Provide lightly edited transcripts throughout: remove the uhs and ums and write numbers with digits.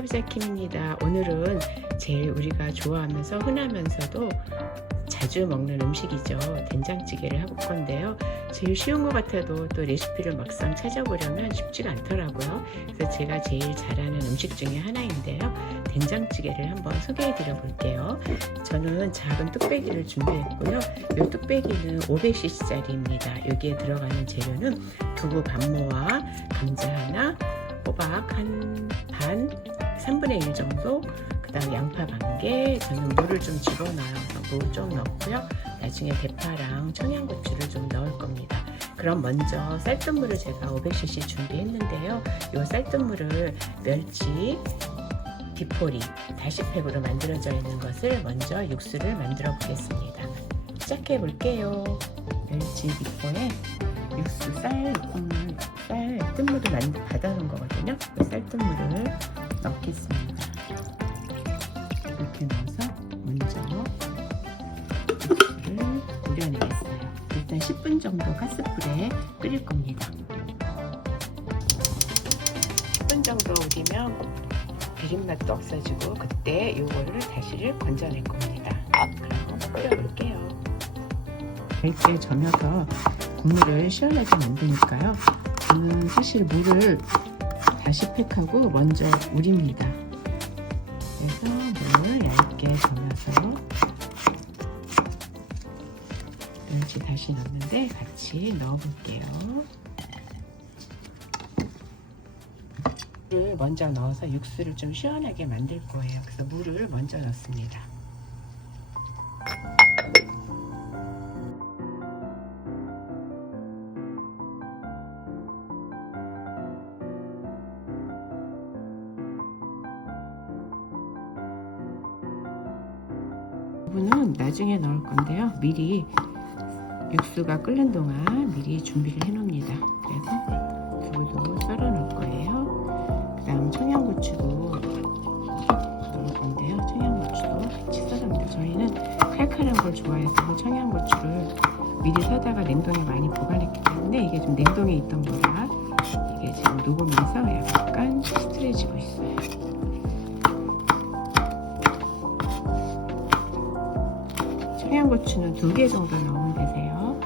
탑자킴입니다. 오늘은 제일 우리가 좋아하면서 흔하면서도 자주 먹는 음식이죠. 된장찌개를 해볼 건데요. 제일 쉬운 것 같아도 또 레시피를 막상 찾아보려면 쉽지가 않더라고요. 그래서 제가 제일 잘하는 음식 중에 하나인데요. 된장찌개를 한번 소개해 드려 볼게요. 저는 작은 뚝배기를 준비했고요. 이 뚝배기는 500cc짜리입니다. 여기에 들어가는 재료는 두부 반모와 감자 하나, 호박 한 반, 3분의 1 정도, 그 다음 양파 반개, 저는 물을 좀 집어넣어서 물 좀 넣고요. 나중에 대파랑 청양고추를 좀 넣을 겁니다. 그럼 먼저 쌀뜨물을 제가 500cc 준비했는데요. 이 쌀뜨물을 멸치, 디포리, 다시팩으로 만들어져 있는 것을 먼저 육수를 만들어 보겠습니다. 시작해 볼게요. 멸치 디포에 육수 쌀뜨물을 받아놓은 거거든요. 그 쌀뜨물을 넣겠습니다. 이렇게 넣어서 먼저 육수를 우려내겠어요. 일단 10분 정도 가스불에 끓일 겁니다. 10분 정도 우리면 비린맛도 없어지고 그때 요거를 다시를 건져낼 겁니다. 그럼 끓여볼게요. 멸치에 절여서 국물을 시원하게 만드니까요. 저는 사실 물을 다시팩하고 먼저 우립니다. 그래서 물을 얇게 저어서 멸치 다시 넣는데 같이 넣어볼게요. 물을 먼저 넣어서 육수를 좀 시원하게 만들 거예요. 그래서 물을 먼저 넣습니다. 두부는 나중에 넣을 건데요. 미리 육수가 끓는 동안 미리 준비를 해 놓습니다. 그래서 두부도 썰어 놓을 거예요. 그 다음 청양고추도 넣을 건데요. 청양고추도 같이 썰어 놉니다. 저희는 칼칼한 걸 좋아해서 청양고추를 미리 사다가 냉동에 많이 보관했기 때문에 이게 좀 냉동에 있던 거라 이게 지금 녹으면서 약간 시들해지고 있어요. 청양고추는 2개 정도 넣으면 되세요.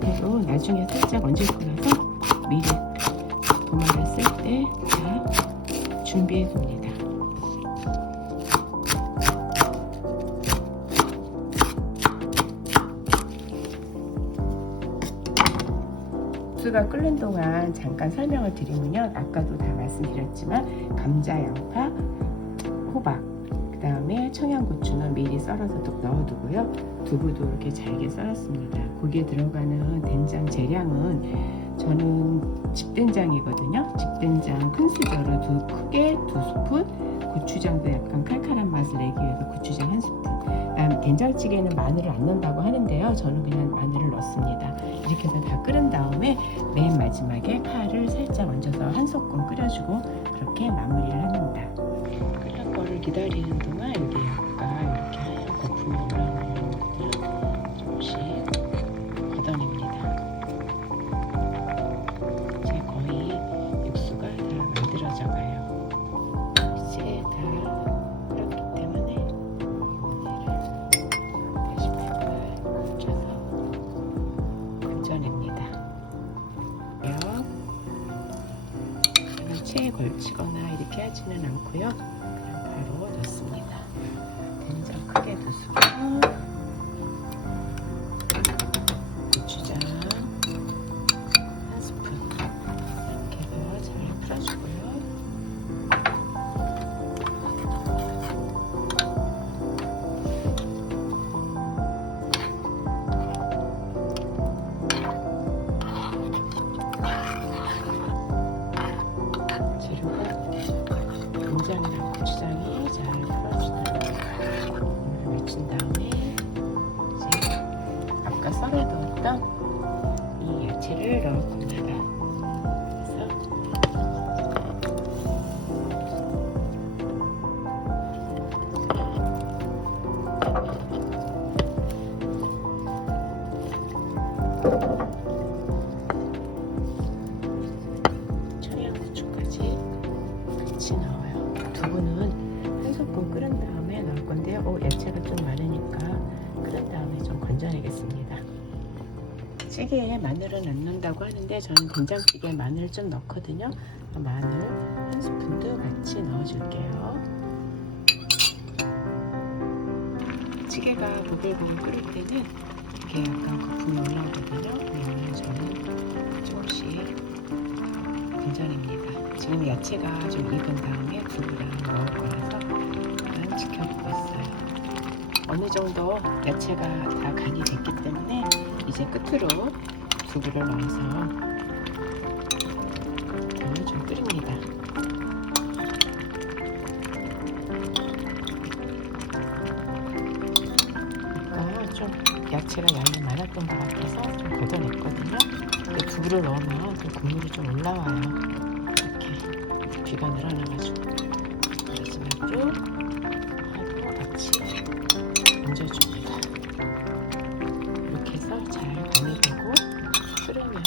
그리고 나중에 살짝 얹고 나서 미리 도마를 쓸 때 다 준비해 둡니다. 육수가 끓는 동안 잠깐 설명을 드리면요. 아까도 다 말씀드렸지만 감자, 양파, 호박, 그 다음에 청양고추는 미리 썰어서 넣어두고요. 두부도 이렇게 잘게 썰었습니다. 거기에 들어가는 된장 재량은 저는 집된장이거든요. 집된장 큰 수저로 크게 2스푼, 고추장도 약간 칼칼한 맛을 내기 위해서 고추장 1스푼. 된장찌개는 마늘을 안 넣는다고 하는데요. 저는 그냥 마늘을 넣습니다. 이렇게 해서 다 끓은 다음에 맨 마지막에 파를 살짝 얹어서 한 소끔 끓여주고 그렇게 마무리를 합니다. 끓는 거를 기다리는 동안 여기 아까 이렇게 하얀 거품이 올라오는 거거든요. 조금씩 걷어냅니다. 이제 거의 육수가 다 만들어져 가요. 이제 다 끓었기 때문에 다시 팩을 얹어서 건져냅니다. 체에 걸치거나 이렇게 하지는 않고요. 바로 넣습니다. 된장 크게 2스푼, 고추장 1스푼 이렇게 해서 잘 풀어주고요. 된장이랑 고추장이 잘 풀어주는 물을 맺힌 다음에 이제 아까 썰어뒀던 이 야채를 넣을 겁니다. 청양고추까지 같이 찌개에 마늘은 안 넣는다고 하는데 저는 된장찌개에 마늘 좀 넣거든요. 마늘 한 스푼도 같이 넣어줄게요. 찌개가 보글보글 끓을 때는 이렇게 약간 거품이 올라오거든요. 그러면 저는 조금씩 분전입니다. 지금 야채가 좀 익은 다음에 두부랑 넣을 거라서 약간 지켜보고 있어요. 어느 정도 야채가 다 간이 됐기 때문에 이제 끝으로 두부를 넣어서 물을 좀 끓입니다. 아까 좀 야채가 양이 많았던 것 같아서 좀 걷어냈거든요. 근데 두부를 넣으면 또 국물이 좀 올라와요. 이렇게 귀가 늘어나가지고 마지막으로 하고 같이 얹어줍니다. 이렇게 해서 잘 간이 되고 끓으면